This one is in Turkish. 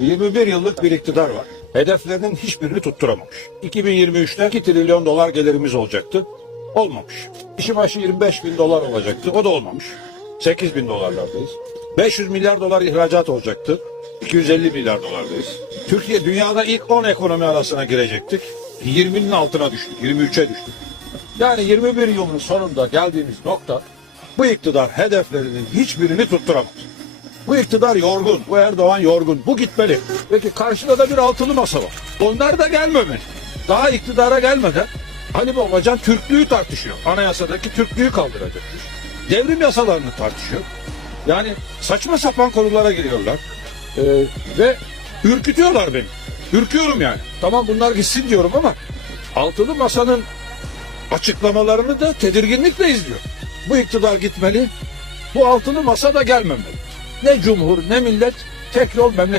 21 yıllık bir iktidar var. Hedeflerinin hiçbirini tutturamamış. 2023'te 2 trilyon dolar gelirimiz olacaktı. Olmamış. İşi başı 25 bin dolar olacaktı. O da olmamış. 8 bin dolarlardayız. 500 milyar dolar ihracat olacaktı. 250 milyar dolardayız. Türkiye dünyada ilk 10 ekonomi arasına girecektik. 20'nin altına düştük. 23'e düştük. Yani 21 yılın sonunda geldiğimiz nokta bu iktidar hedeflerinin hiçbirini tutturamaz. Bu iktidar yorgun, bu Erdoğan yorgun, bu gitmeli. Peki karşıda da bir altılı masa var. Onlar da gelmemeli. Daha iktidara gelmeden Ali Babacan Türklüğü tartışıyor. Anayasadaki Türklüğü kaldıracakmış. Devrim yasalarını tartışıyor. Yani saçma sapan konulara giriyorlar. Ee, ve ürkütüyorlar beni. Ürküyorum yani. Tamam bunlar gitsin diyorum ama altılı masanın açıklamalarını da tedirginlikle izliyor. Bu iktidar gitmeli, bu altılı masa da gelmemeli. Ne cumhur ne millet tek yol memleket.